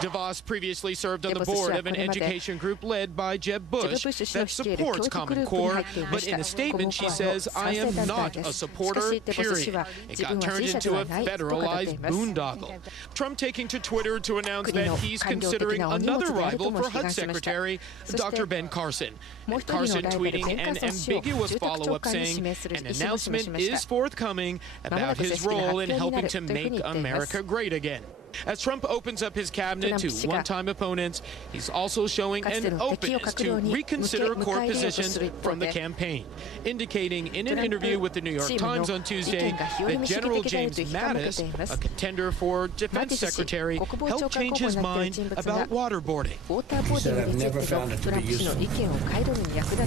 DeVos previously served on the board of an education group led by Jeb Bush that supports Common Core, but in a statement she says, "I am not a supporter, period." It got turned into a federalized boondoggle. Trump taking to Twitter to announce that he's considering another rival for HUD Secretary, Dr. Ben Carson. And Carson tweeting an ambiguous follow-up saying, "An announcement is forthcoming about his role in helping to make America great again." As Trump opens up his cabinet to one-time opponents, he's also showing an openness to reconsider core positions from the campaign, indicating in an interview with the New York Times on Tuesday that General James Mattis, a contender for defense secretary, helped change his mind about waterboarding. He said, "I've never found it to be useful." He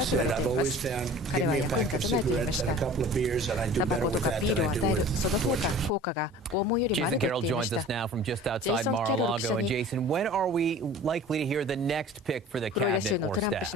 said, "I've always found, give me a pack of cigarettes and a couple of beers, and I do better with that than I do with torture." Jason Carroll joins us now from just outside Mar-a-Lago. And Jason, when are we likely to hear the next pick for the cabinet or staff?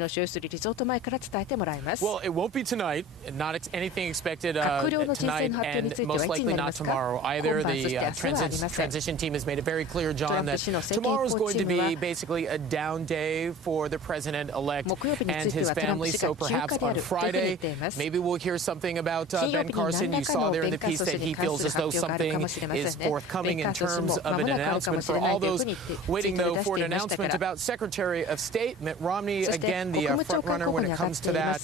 Well, it won't be tonight. Not anything expected tonight, and most likely not tomorrow either. The transition team has made it very clear, John, that tomorrow is going to be basically a down day for the president-elect and his family. So perhaps on Friday, maybe we'll hear something about Ben Carson. You saw there in the piece that he feels as though something is forthcoming in terms of an announcement. For all those waiting, though, for an announcement about Secretary of State Mitt Romney, again, the front runner when it comes to that,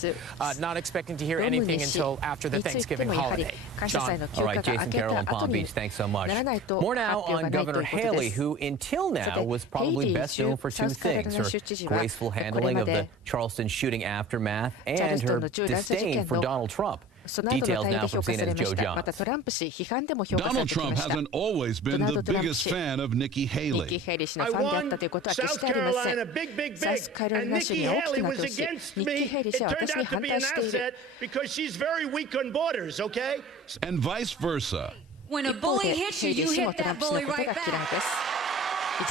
not expecting to hear anything until after the Thanksgiving holiday. John. All right, Jason Carroll in Palm Beach, thanks so much. More now on Governor Haley, who until now was probably best known for two things: her graceful handling of the Charleston shooting aftermath and her disdain for Donald Trump. Details now from CNN's Joe Johns. Donald Trump hasn't always been the biggest fan of Nikki Haley. I won South Carolina big, and Nikki Haley was against me. It turned out to be an asset because she's very weak on borders, okay? And vice versa. When a bully hits you, you hit that bully right back.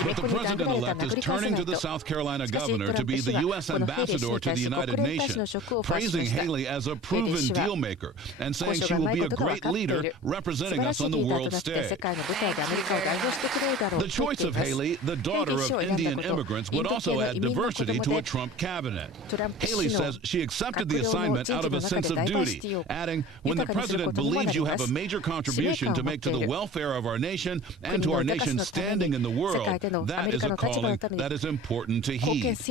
But the president-elect is turning to the South Carolina governor to be the U.S. ambassador to the United Nations, praising Haley as a proven deal-maker and saying she will be a great leader representing us on the world stage. The choice of Haley, the daughter of Indian immigrants, would also add diversity to a Trump cabinet. Haley says she accepted the assignment out of a sense of duty, adding, "When the president believes you have a major contribution to make to the welfare of our nation and to our nation's standing in the world, that is a calling that is important to heed." It's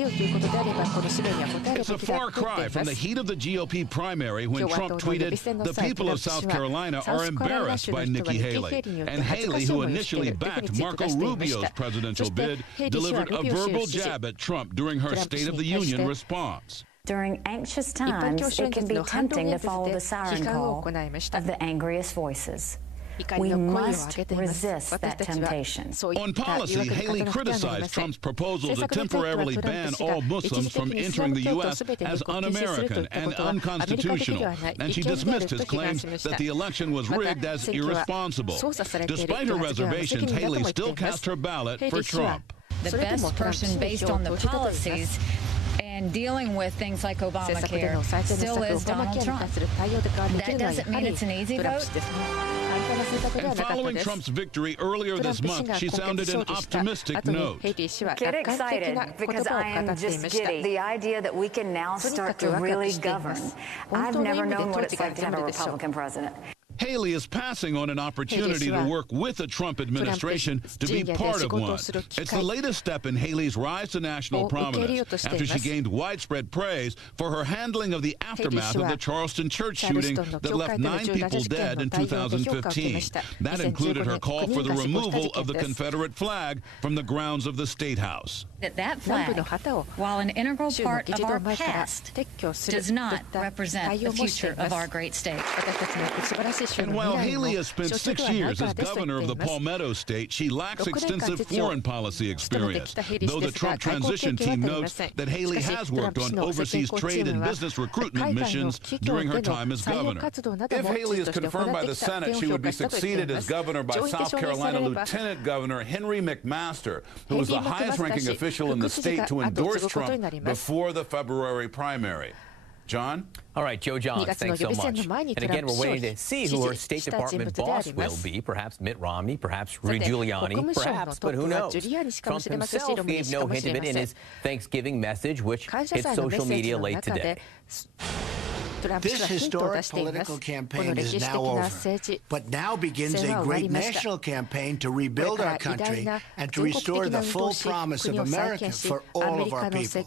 a far cry from the heat of the GOP primary when Trump tweeted, "The people of South Carolina are embarrassed by Nikki Haley." And Haley, who initially backed Marco Rubio's presidential bid, delivered a verbal jab at Trump during her State of the Union response. During anxious times, it can be tempting to follow the siren call of the angriest voices. We must resist that temptation. On policy, Haley criticized Trump's proposal to temporarily ban all Muslims from entering the U.S. as un-American and unconstitutional, and she dismissed his claims that the election was rigged as irresponsible. Despite her reservations, Haley still cast her ballot for Trump. The best person based on the policies and dealing with things like Obamacare still is Donald Trump. That doesn't mean it's an easy vote. And following Trump's victory earlier this month, she sounded an optimistic note. Get excited because I am just giddy. The idea that we can now start to really govern. I've never known what it's like to have a Republican president. Haley is passing on an opportunity to work with the Trump administration to be part of one. It's the latest step in Haley's rise to national prominence after she gained widespread praise for her handling of the aftermath of the Charleston church shooting that left 9 people dead in 2015. That included her call for the removal of the Confederate flag from the grounds of the State House. That flag, while an integral part of our past, does not represent the future of our great state. And while Haley has spent 6 years as governor of the Palmetto State, she lacks extensive foreign policy experience, though the Trump transition team notes that Haley has worked on overseas trade and business recruitment missions during her time as governor. If Haley is confirmed by the Senate, she would be succeeded as governor by South Carolina Lieutenant Governor Henry McMaster, who was the highest-ranking official in the state to endorse Trump before the February primary. John? All right, Joe Johns, thanks so much. And again, we're waiting to see who her State Department boss will be. Perhaps Mitt Romney, perhaps Rudy Giuliani, perhaps, but who knows? Trump himself gave no hint of it in his Thanksgiving message, which hit social media late today. This historic political campaign is now over, but now begins a great national campaign to rebuild our country and to restore the full promise of America for all of our people.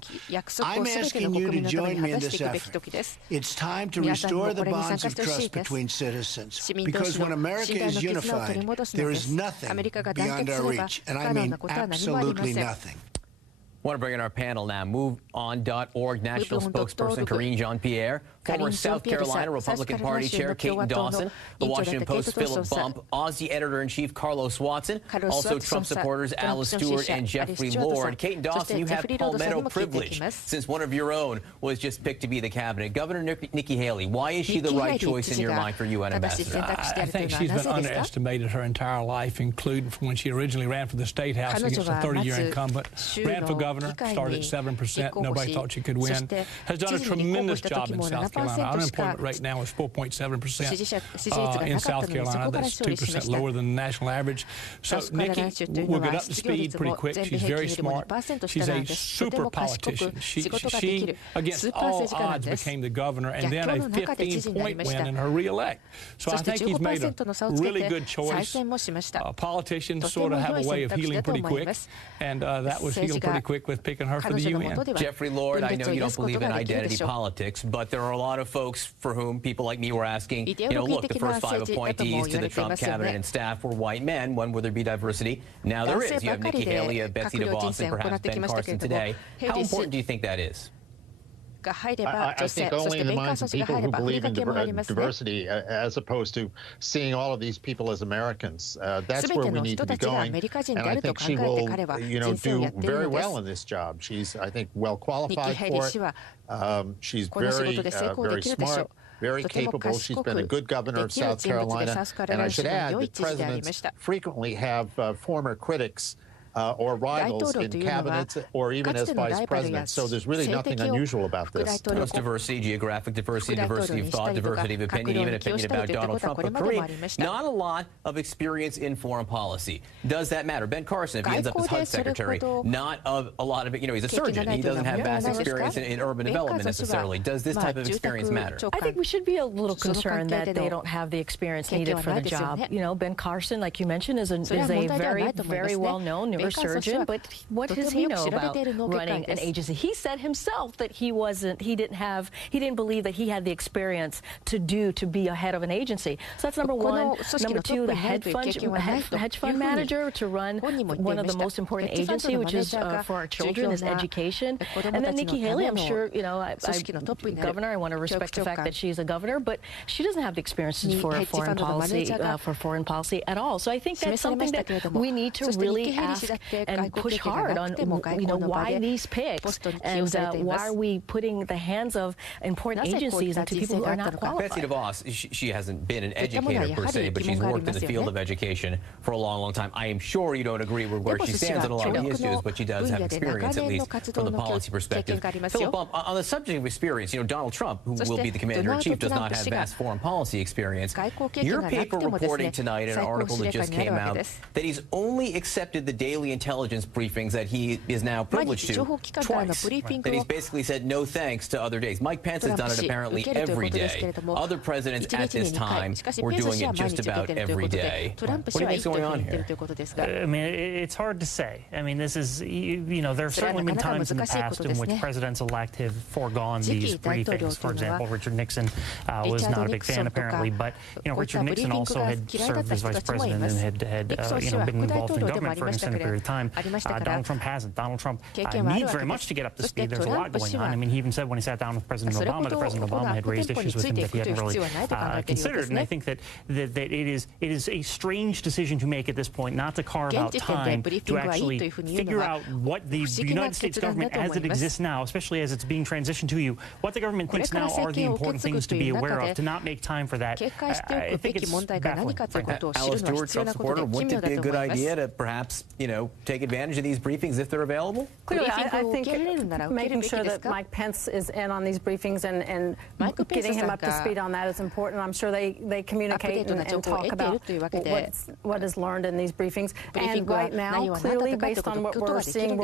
I'm asking you to join me in this effort. It's time to restore the bonds of trust between citizens, because when America is unified, there is nothing beyond our reach, and I mean absolutely nothing. I want to bring in our panel now. MoveOn.org national spokesperson Karine Jean-Pierre, former South Carolina Republican Party Chair Keaton Dawson, the Washington Post Philip Bump, Aussie Editor-in-Chief Carlos Watson, also Trump supporters Alice Stewart and Jeffrey Lord. Keaton Dawson, you have palmetto privilege since one of your own was just picked to be the cabinet. Governor Nikki Haley, why is she the right choice in your mind for UN ambassador? I think she's been underestimated her entire life, including from when she originally ran for the State House against a 30-year incumbent, ran for governor, started at 7%, nobody thought she could win, has done a tremendous job in South Carolina. Unemployment rate now is 4.7% in South Carolina. That's 2% lower than the national average. So Nikki will get up to speed pretty quick. She's very smart. She's a super politician. She against all odds, became the governor and then a 15-point win in her re-elect. So I think he's made a really good choice. Politicians sort of have a way of healing pretty quick, and that was healed pretty quick with picking her for the UN. Jeffrey Lord, I know you don't believe in identity politics, but there are a lot of folks for whom people like me were asking, look, the first 5 appointees to the Trump cabinet and staff were white men. When will there be diversity? Now there is. You have Nikki Haley, Betsy DeVos, and perhaps Ben Carson today. How important do you think that is? I think only in the minds of people who believe in diversity, as opposed to seeing all of these people as Americans. That's where we need to be going. And I think she will, do very well in this job. She's, I think, well qualified for it. She's very smart, very capable. She's been a good governor of South Carolina. And I should add that presidents frequently have former critics or rivals in cabinets or even as vice presidents. So there's really nothing unusual about this. There's diversity, geographic diversity, diversity of thought, diversity of opinion, even opinion about Donald Trump. But Karine, not a lot of experience in foreign policy. Does that matter? Ben Carson, if he ends up as HUD secretary, not a lot of it. He's a surgeon. He doesn't have vast experience in urban development necessarily. Does this type of experience matter? I think we should be a little concerned that they don't have the experience needed for the job. Ben Carson, like you mentioned, is a very, very well-known surgeon, but what does he know about running an agency? He said himself that he didn't believe that he had the experience to be a head of an agency. So that's number one. Number two, the hedge fund manager to run one of the most important agencies, which is for our children, is education. And then Nikki Haley, I'm sure, governor, I want to respect the fact that she's a governor, but she doesn't have the experiences for foreign policy at all. So I think that's something that we need to really ask and push hard on, why these picks and why are we putting the hands of important agencies into people who are not qualified. Betsy DeVos, she hasn't been an educator per se, but she's worked in the field of education for a long, long time. I am sure you don't agree with where she stands on a lot of the issues, but she does have experience, at least from the policy perspective. Philip Bump, on the subject of experience, Donald Trump, who will be the commander-in-chief, does not have vast foreign policy experience. Your paper reporting tonight in an article that just came out that he's only accepted the daily intelligence briefings that he is now privileged to twice. That he's basically said no thanks to other days. Mike Pence has done it apparently every day. Other presidents at this time were doing it just about every day. What do you think's going on here? I mean, it's hard to say. I mean, this is, there have certainly been times in the past in which presidents-elect have foregone these briefings. For example, Richard Nixon was not a big fan, apparently, but, Richard Nixon also had served as vice president and had been involved in government for an extended period of time. Donald Trump hasn't. Donald Trump needs very much to get up to speed. There's a lot going on. I mean, he even said when he sat down with President Obama that President Obama had raised issues with him that he hadn't really considered. And I think that it is a strange decision to make at this point, not to carve out time to actually figure out what the United States government as it exists now, especially as it's being transitioned to you, what the government thinks now are the important things to be aware of, to not make time for that. I think it's baffling. Alice Stewart, Trump supporter, wouldn't it be a good idea to perhaps, take advantage of these briefings if they're available? Clearly, I think making sure that Mike Pence is in on these briefings and getting him up to speed on that is important. I'm sure they communicate and talk about what is learned in these briefings. And right now, clearly, based on what we're seeing